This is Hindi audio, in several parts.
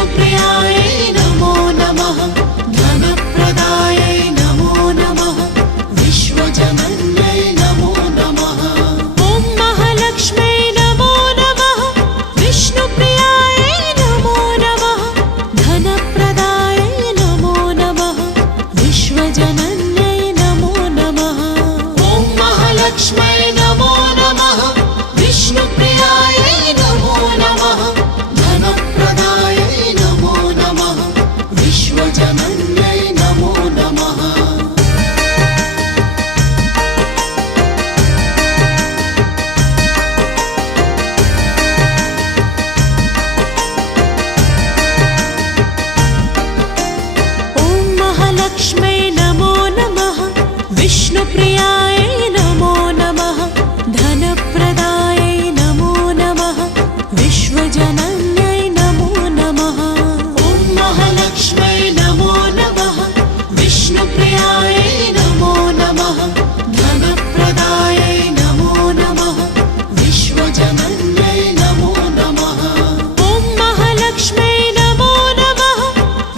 विष्णुप्रियायै नमो नमः धनप्रदायै नमो नमः विश्वजनन्यै नमो नमः ॐ महालक्ष्म्यै नमो नमः विष्णुप्रियायै नमो नमः धनप्रदायै नमो नमः विश्वजनन्यै नमो नमः ॐ महालक्ष्म्यै नमो नमः विष्णुप्रियायै नमो नमः धनप्रदायै नमो नमः विश्वजनन्यै नमो नमः लक्ष्म्यै नमो नमः विष्णुप्रियायै नमो नमः धनप्रदायै नमो नमः विश्वजनन्यै नमो नमः ॐ महालक्ष्म्यै नमो नमः विष्णुप्रियायै नमो नमः धनप्रदायै नमो नमः विश्वजनन्यै नमो नमः ॐ महालक्ष्म्यै नमो नमः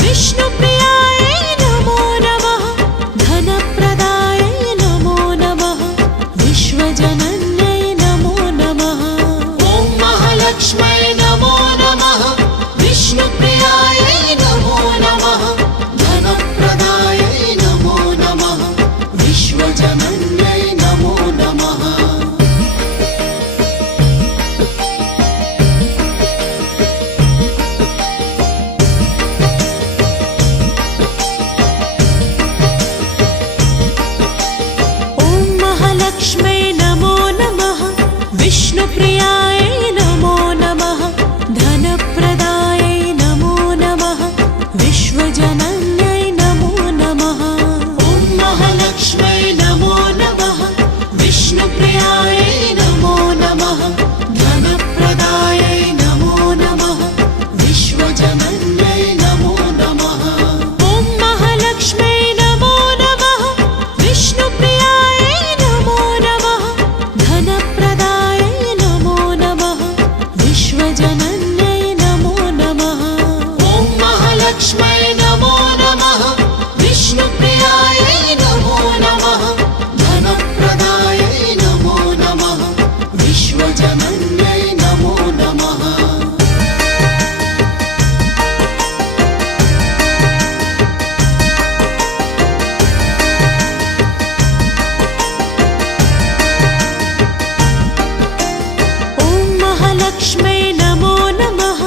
विष्णुप्रियायै नमो नमः धनप्रदायै नमो नमः विश्वजनन्यै नमो नमः ॐ महालक्ष्म्यै नमो नमः विष्णुप्रियायै नमो नमः धनप्रदायै नमो नमः विश्वजनन्यै नमो नमः लक्ष्म्यै नमो नमः विष्णुप्रियायै नमो नमः धनप्रदायै नमो नमः विश्वजनन्यै नमो नमः ॐ महालक्ष्म्यै नमो नमः विष्णुप्रियायै नमो नमः धनप्रदायै नमो नमः विश्वजनन्यै नमो नमः ॐ महालक्ष्म्यै नमो नमः विष्णुप्रियायै नमो नमः धनप्रदायै नमो नमः विश्वजनन्यै नमो नमः ॐ महालक्ष्म्यै नमो नमः विष्णुप्रियायै नमो नमः धनप्रदायै नमो नमः विश्वजनन्यै नमो नमः लक्ष्म्यै नमो नमः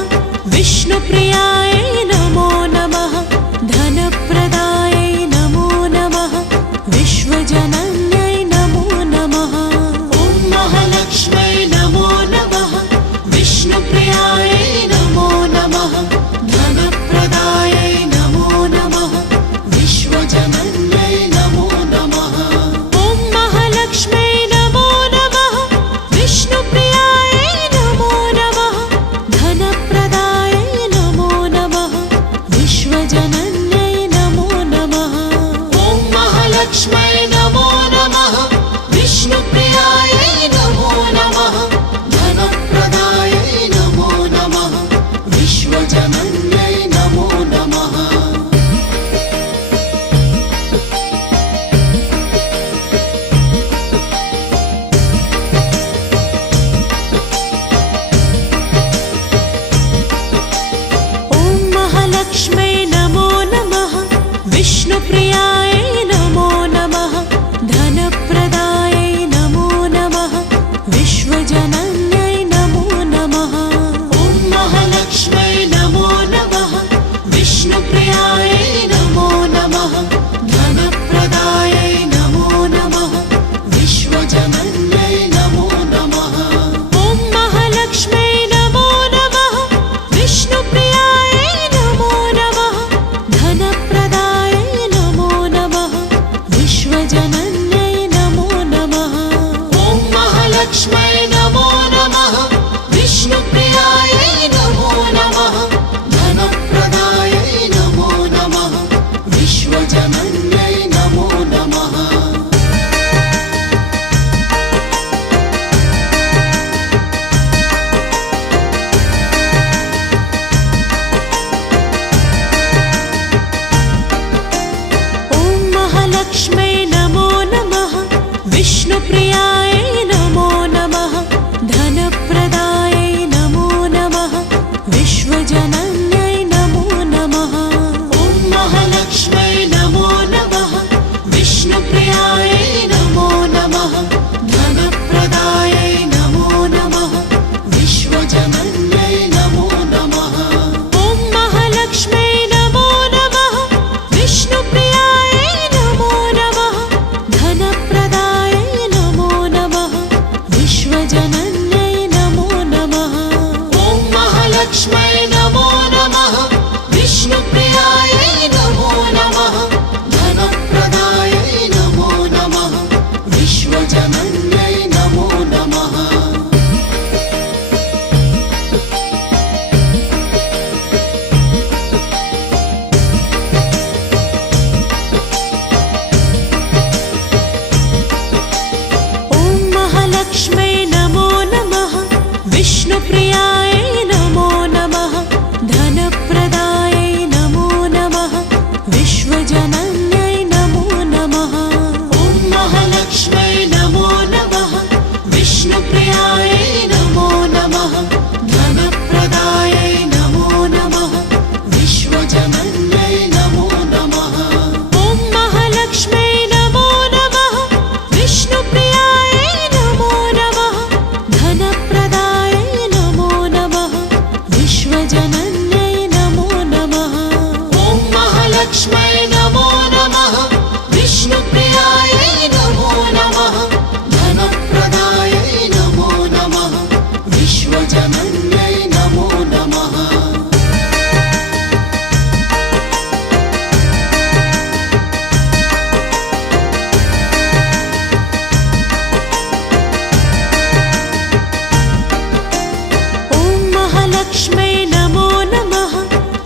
विष्णुप्रियायै नमो नमः धनप्रदायै नमो नमः विश्वजनन्यै नमो नमः ॐ महालक्ष्म्यै नमो नमः विष्णुप्रियायै नमो नमः धनप्रदायै नमो नमः विश्वजनन्यै नमो नमः ॐ महालक्ष्म्यै नमो नमः विष्णुप्रियायै नमो नमः धनप्रदायै नमो नमः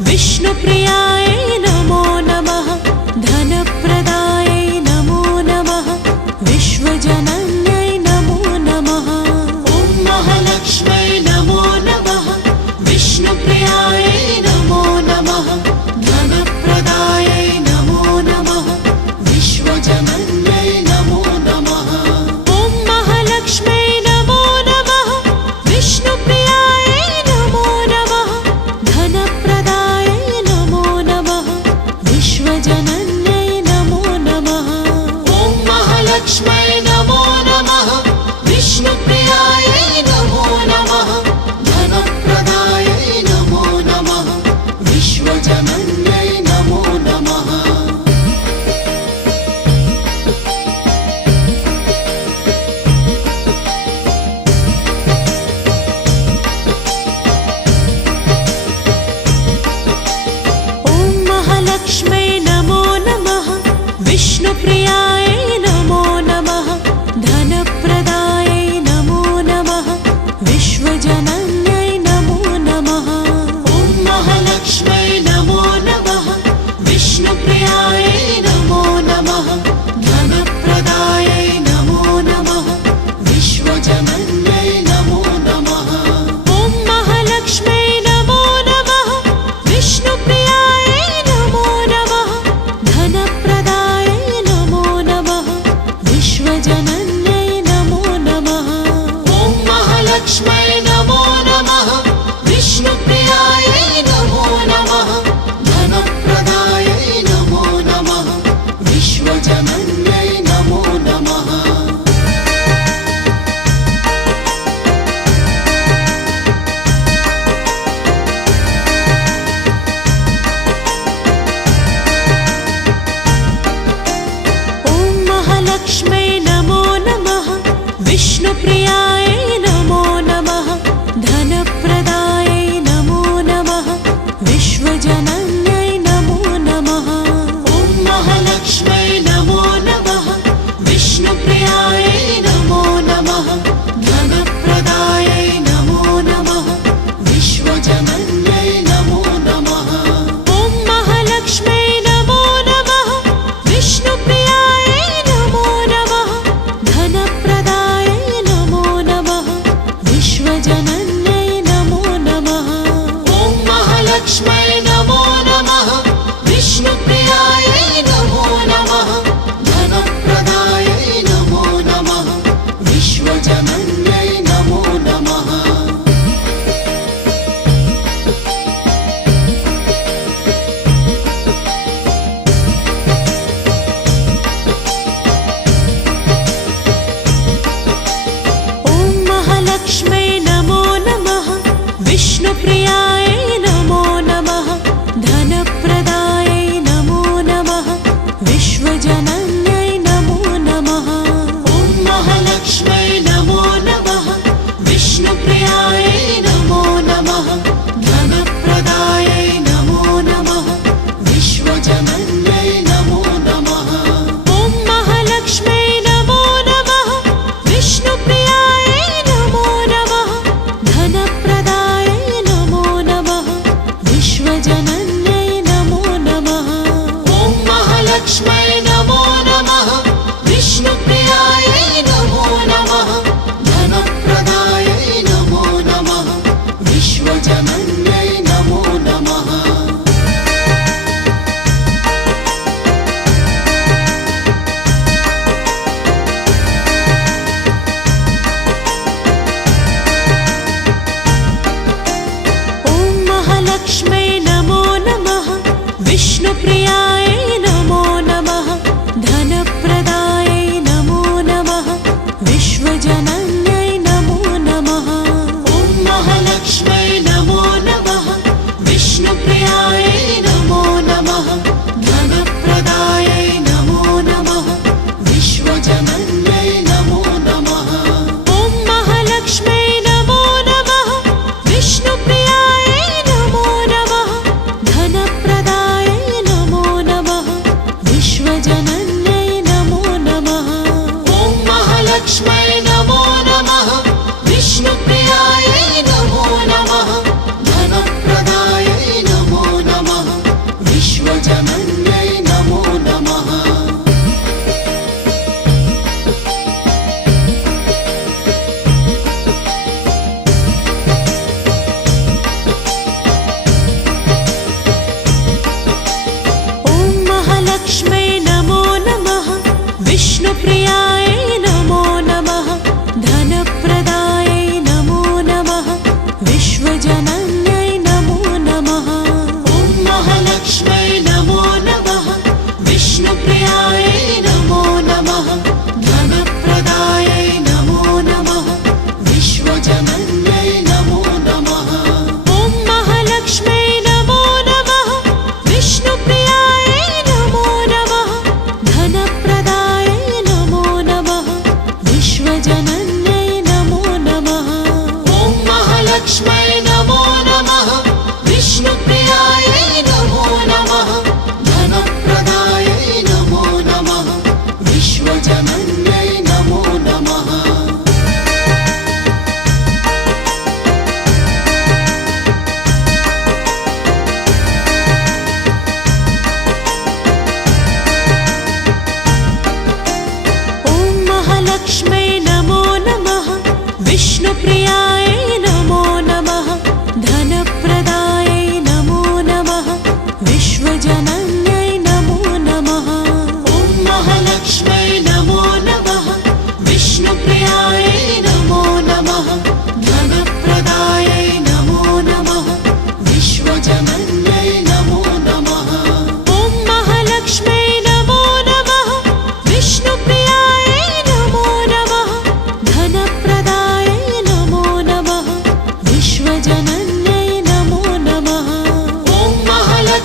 विष्णुप्रियायै नमो नमः धनप्रदायै नमो नमः विश्वजनन्यै नमो नमः ॐ महालक्ष्मै नमो नमः विष्णुप्रियायै नमो नमः धनप्रदायै नमो नमः विश्वजनन्यै नमो नमः ॐ महालक्ष्मै नमो नमः विष्णुप्रियायै नमो नमः धनप्रदायै नमो नमः विश्वजनन्यै नमो नमः ॐ महालक्ष्मै नमो नमः विष्णुप्रियायै नमो नमः धनप्रदायै नमो नमः विश्वजनन्यै नमो नमः लक्ष्मै नमो नमः विष्णुप्रियायै नमो नमः धनप्रदायै नमो नमः विश्वजनन्यै नमो नमः ॐ महालक्ष्मै नमो नमः विष्णुप्रियायै नमो नमः धनप्रदायै नमो नमः विश्वजनन्यै नमो नमः ॐ महालक्ष्मै नमो नमः विष्णुप्रियायै नमो नमः धनप्रदायै नमो नमः विश्वजनन्यै नमो नमः ॐ महालक्ष्मै नमो नमः विष्णुप्रियायै नमो नमः धनप्रदायै नमो नमः विश्वजनन्यै नमो नमः लक्ष्मै नमो नमः विष्णुप्रियायै नमो नमः धनप्रदायै नमो नमः विश्वजनन्यै नमो नमः ॐ महालक्ष्मै नमो नमः विष्णुप्रियायै नमो नमः धनप्रदायै नमो नमः विश्वजनन्यै नमो नमः ॐ महालक्ष्मै नमो नमः विष्णुप्रियायै नमो नमः धनप्रदायै नमो नमः विश्वजनन्यै नमो नमः ॐ महालक्ष्मै नमो नमः विष्णुप्रियायै नमो नमः धनप्रदायै नमो नमः विश्वजनन्यै नमो नमः लक्ष्मै नमो नमः विष्णुप्रियायै नमो नमः धनप्रदायै नमो नमः विश्वजनन्यै नमो नमः ॐ महालक्ष्मै नमो नमः विष्णुप्रियायै नमो नमः धनप्रदायै नमो नमः विश्वजनन्यै नमो नमः ॐ महालक्ष्मै नमो नमः विष्णुप्रियायै नमो नमः धनप्रदायै नमो नमः विश्वजनन्यै नमो नमः ॐ महालक्ष्मै नमो नमः विष्णुप्रियायै नमो नमः धनप्रदायै नमो नमः विश्वजनन्यै नमो नमः लक्ष्मै नमो नमः विष्णुप्रियायै नमो नमः धनप्रदायै नमो नमः विश्वजनन्यै नमो नमः ॐ महालक्ष्मै नमो नमः विष्णुप्रियायै नमो नमः धनप्रदायै नमो नमः विश्वजनन्यै नमो नमः ॐ महालक्ष्मै नमो नमः विष्णुप्रियायै नमो नमः धनप्रदायै नमो नमः विश्वजनन्यै नमो नमः ॐ महालक्ष्मै नमो नमः विष्णुप्रियायै नमो नमः धनप्रदायै नमो नमः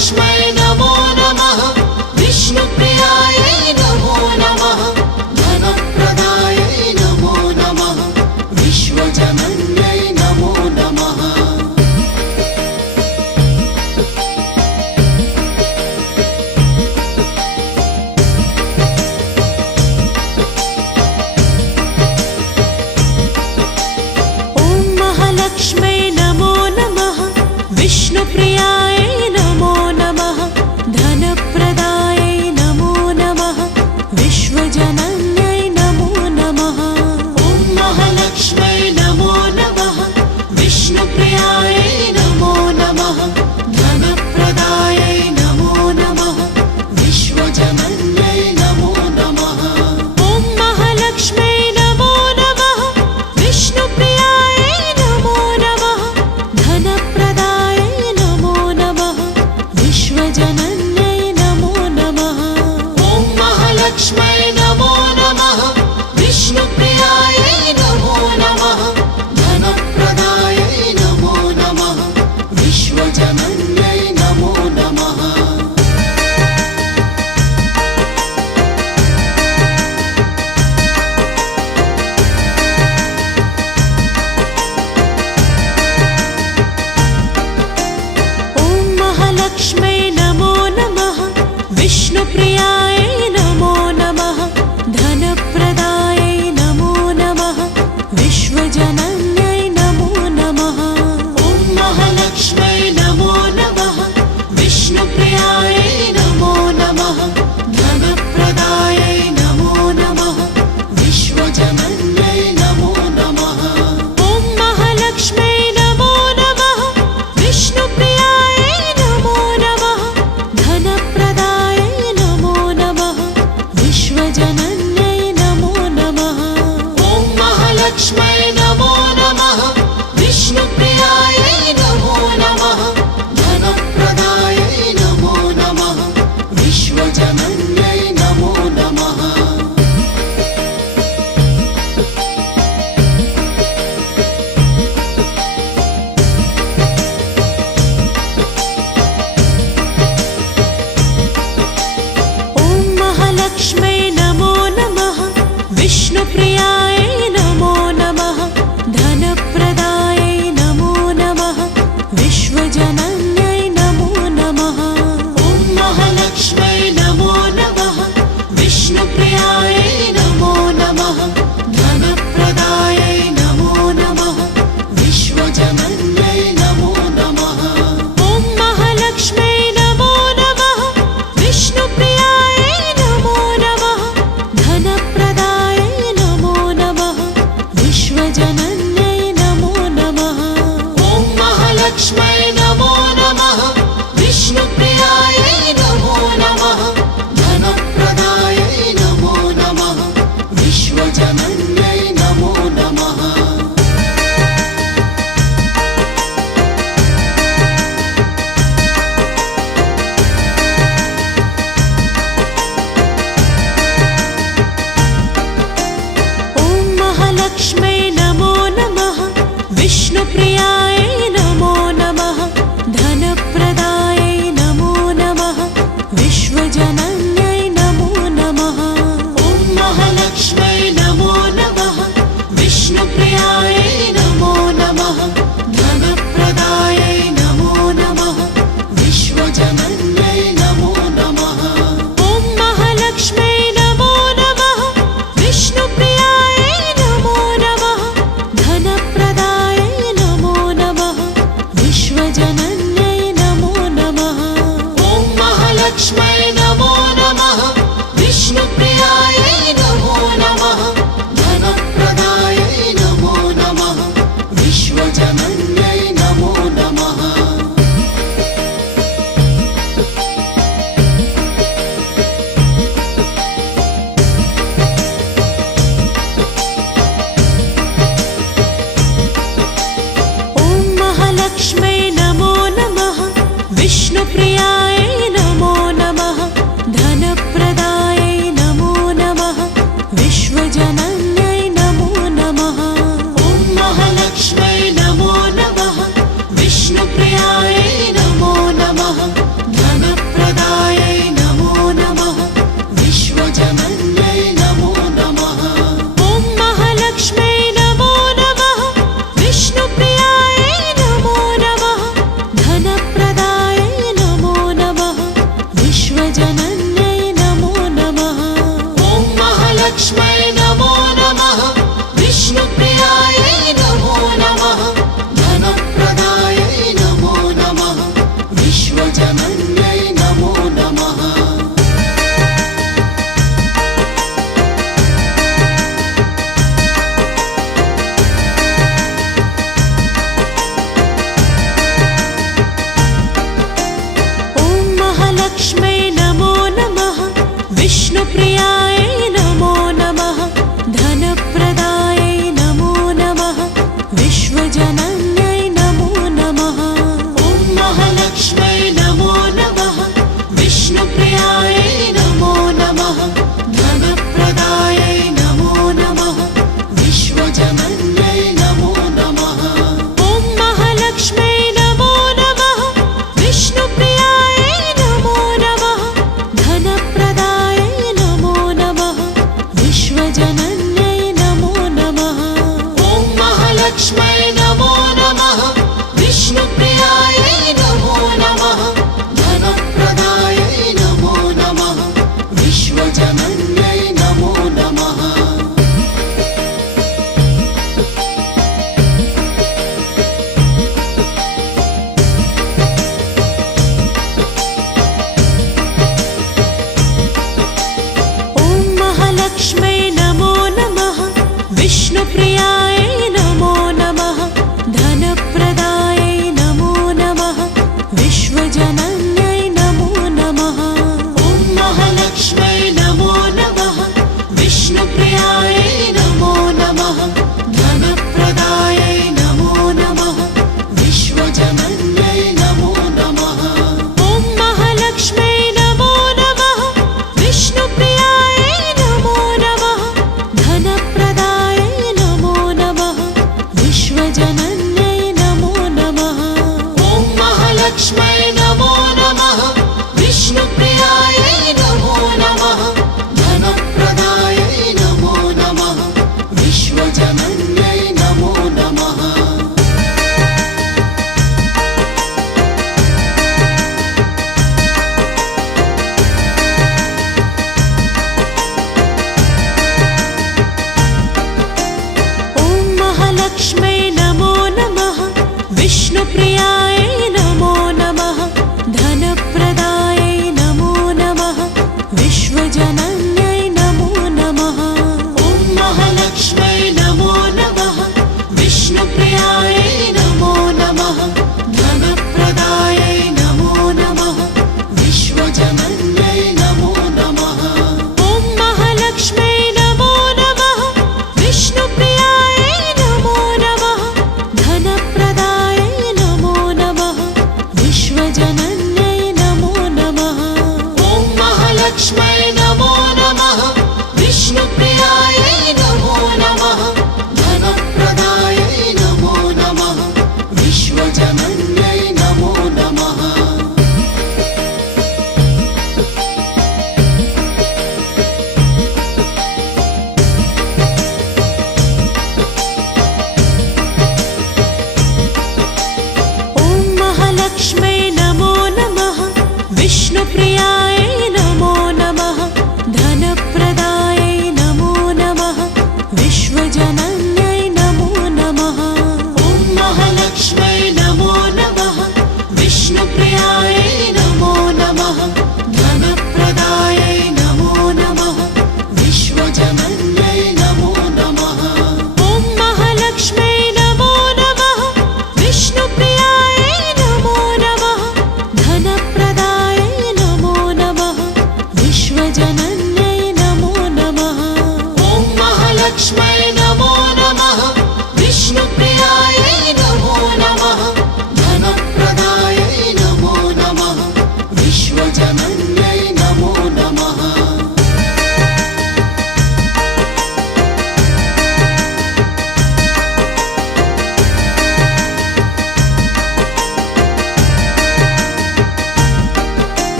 महालक्ष्म्यै नमो नमः विष्णुप्रियायै नमो नमः धनप्रदायै नमो नमः विश्वजनन्यै नमो नमः महालक्ष्म्यै नमो नमः विष्णुप्रियायै नमो नमः धनप्रदायै नमो नमः विश्वजनन्यै नमो नमः ॐ महालक्ष्म्यै नमो नमः विष्णुप्रियायै नमो नमः धनप्रदायै नमो नमः विश्वजनन्यै नमो नमः ॐ महालक्ष्म्यै नमो नमः विष्णुप्रियायै नमो नमः धनप्रदायै नमो नमः विश्वजनन्यै नमो नमः ॐ महालक्ष्म्यै नमो नमः विष्णुप्रियायै नमो नमः धनप्रदायै नमो नमः विश्वजनन्यै नमो नमः महालक्ष्म्यै नमो नमः विष्णुप्रियायै नमो नमः धनप्रदायै नमो नमः विश्वजनन्यै नमो नमः ॐ महालक्ष्म्यै नमो नमः विष्णुप्रियायै नमो नमः धनप्रदायै नमो नमः विश्वजनन्यै नमो नमः ॐ महालक्ष्म्यै नमो नमः विष्णुप्रियायै नमो नमः धनप्रदायै नमो नमः विश्वजनन्यै नमो नमः ॐ महालक्ष्म्यै नमो नमः विष्णुप्रियायै नमो नमः धनप्रदायै नमो नमः विश्वजनन्यै नमो नमः महालक्ष्म्यै नमो नमः विष्णुप्रियायै नमो नमः धनप्रदायै नमो नमः विश्वजनन्यै नमो नमः ॐ महालक्ष्म्यै नमो नमः विष्णुप्रियायै नमो नमः धनप्रदायै नमो नमः विश्वजनन्यै नमो नमः ॐ महालक्ष्म्यै नमो नमः विष्णुप्रियायै नमो नमः धनप्रदायै नमो नमः विश्वजनन्यै नमो नमः ॐ महालक्ष्म्यै नमो नमः विष्णुप्रियायै नमो नमः धनप्रदायै नमो नमः विश्वजनन्यै नमो नमः महालक्ष्म्यै नमो नमः विष्णुप्रियायै नमो नमः धनप्रदायै नमो नमः विश्वजनन्यै नमो नमः ॐ महालक्ष्म्यै नमो नमः विष्णुप्रियायै नमो नमः धनप्रदायै नमो नमः विश्वजनन्यै नमो नमः ॐ महालक्ष्म्यै नमो नमः विष्णुप्रियायै नमो नमः धनप्रदायै नमो नमः विश्वजनन्यै नमो नमः ॐ महालक्ष्म्यै नमो नमः विष्णुप्रियायै नमो नमः धनप्रदायै नमो नमः विश्वजनन्यै नमो नमः महालक्ष्म्यै नमो नमः विष्णुप्रियायै नमो नमः धनप्रदायै नमो नमः विश्वजनन्यै नमो नमः ॐ महालक्ष्म्यै नमो नमः विष्णुप्रियायै नमो नमः धन विष्णुप्रियायै नमो नमः धनप्रदायै नमो नमः विश्वजनन्यै नमो नमः ॐ महालक्ष्म्यै नमो नमः विष्णुप्रियायै नमो नमः धनप्रदायै नमो नमः विश्वजनन्यै नमो नमः ॐ महालक्ष्म्यै नमो नमः विष्णुप्रियायै नमो नमः धनप्रदायै नमो नमः विश्वजनन्यै नमो नमः ॐ महालक्ष्म्यै नमो नमः विष्णुप्रियायै नमो नमः धनप्रदायै नमो नमः विश्वजनन्यै नमो नमः ॐ महालक्ष्म्यै नमो नमः विष्णुप्रियायै नमो नमः धनप्रदायै नमो नमः विश्वजनन्यै नमो नमः ॐ महालक्ष्म्यै नमो नमः विष्णुप्रियायै नमो नमः धनप्रदायै नमो नमः विश्वजनन्यै नमो नमः ॐ महालक्ष्म्यै नमो नमः विष्णुप्रियायै नमो नमः धनप्रदायै नमो नमः विश्वजनन्यै नमो नमः ॐ महालक्ष्म्यै नमो नमः विष्णुप्रियायै नमो नमः धनप्रदायै नमो नमः विश्वजनन्यै नमो नमः ॐ महालक्ष्म्यै नमो नमः विष्णुप्रियायै नमो नमः धनप्रदायै नमो नमः विश्वजनन्यै नमो नमः ॐ महालक्ष्म्यै नमो नमः विष्णुप्रियायै नमो नमः धनप्रदायै नमो नमः विश्वजनन्यै नमो नमः ॐ महालक्ष्म्यै नमो नमः विष्णुप्रियायै नमो नमः धनप्रदायै नमो नमः विश्वजनन्यै नमो नमः ॐ महालक्ष्म्यै नमो नमः विष्णुप्रियायै नमो नमः धनप्रदायै नमो नमः विश्वजनन्यै नमो नमः ॐ महालक्ष्म्यै नमो नमः विष्णुप्रियायै